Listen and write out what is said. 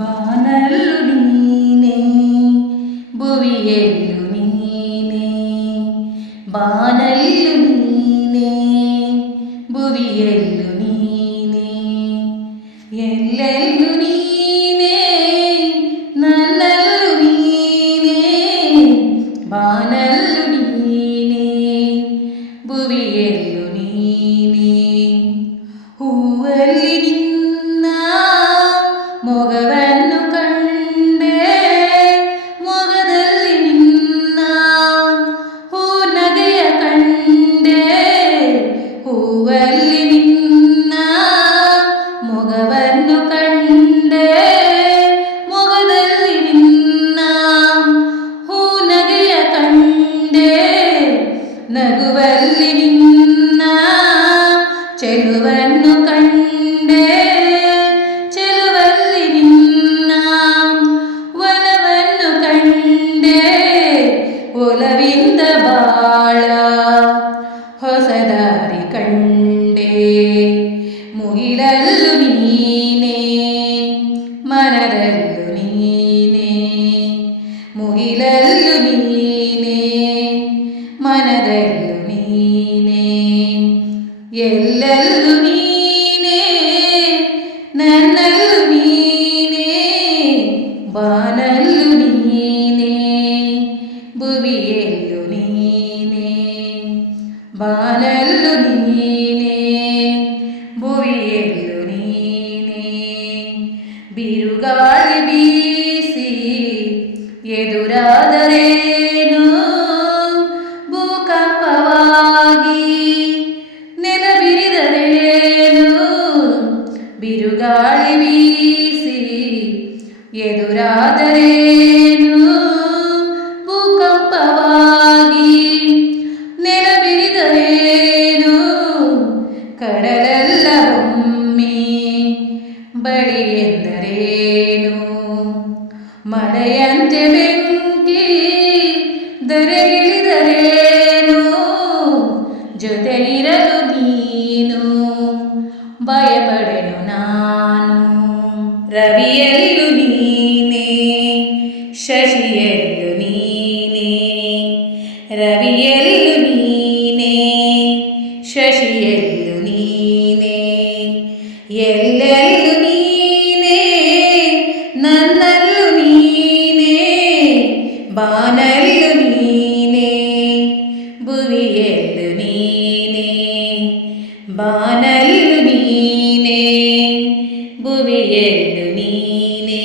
ಬಾನಲ್ಲು ನೀನೇ ಭುವಿಯಲ್ಲು ನೀನೇ ಬಾನಲ್ಲು ನೀನೇ ಭುವಿಯಲ್ಲು ನೀನೇ ಎಲ್ಲೆಲ್ಲೂ ನೀನೇ ನನ್ನಲ್ಲೂ ನೀನೇ ಬಾನಲ್ಲು ನೀನೇ ಭುವಿಯಲ್ಲು ನೀನೇ ಹೂವಲ್ಲಿ ನಿನ್ನ ಮೊಗವನ್ನು ಕಂಡೆ ಮೊಗದಲ್ಲಿ ನಿನ್ನ ಹೂ ನಗೆಯ ಕಂಡೆ ಹೂವಲ್ಲಿ ನಿನ್ನ ಮೊಗವನ್ನು ಕಂಡೆ ಮೊಗದಲ್ಲಿ ನಿನ್ನ ಹೂ ನಗೆಯ ಕಂಡೆ ನಗುವಲ್ಲಿ ನಿನ್ನ ಚೆಲುವನ್ನು ಕಂಡೆ ಚೆಲುವಲ್ಲಿ ನಿನ್ನ ಒಲವನ್ನು ಕಂಡೆ ಒಲವಿಂದ ಬಾಳ ಹೊಸ ದಾರಿ ಕಂಡೆ ಮುಗಿಲಲ್ಲೂ ನೀನೇ ಮನದಲ್ಲೂ ನೀನೇ ಮುಗಿಲಲ್ಲೂ ನೀನೇ ಮನದಲ್ಲೂ ನೀನೇ ಎಲ್ಲೆಲ್ಲೂ ನೀನೇ ನನ್ನಲ್ಲೂ ನೀನೇ ಬಾನಲ್ಲೂ ನೀನೇ ಭುವಿಯಲ್ಲೂ ನೀನೇ ಬಾನಲ್ಲೂ ನೀನೇ ಭುವಿಯಲ್ಲೂ ನೀನೇ ಬಿರುಗಾಳಿ ಬೀಸಿ ಎದುರಾದರೇನು ಭೂಕಂಪವಾಗಿ ನೆಲಬಿರಿದರೇನು ಬಿರುಗಾಳಿ ಬೀಸಿ ಎದುರಾದರೇನು ಭೂಕಂಪವಾಗಿ ನೆಲಬಿರಿದರೇನು ಕಡಲೆಲ್ಲ ಒಮ್ಮೆ ಬಳಿ ಎಂದರೇನು ಮಳೆಯಂತೆ ಬೆಂಕಿ ಧರೆಗಿಳಿದರೇನು ಜೊತೆಗಿರಲು ನೀನು ಭಯಪಡೆನು ನಾನು ರವಿಯಲ್ಲೂ ನೀನೇ ಶಶಿಯಲ್ಲೂ ನೀನೇ ರವಿಯಲ್ಲೂ ನೀನೇ ಶಶಿಯಲ್ಲೂ ನೀನೇ ಎಲ್ಲೆಲ್ಲೂ ನೀನೇ ನನ್ನಲ್ಲೂ ನೀನೇ ಬಾನಲ್ಲೂ ನೀನೇ ಭುವಿಯಲ್ಲೂ ನೀನೇ ಬಾನಲ್ಲೂ ನೀನೇ ಭುವಿಯಲ್ಲೂ ನೀನೇ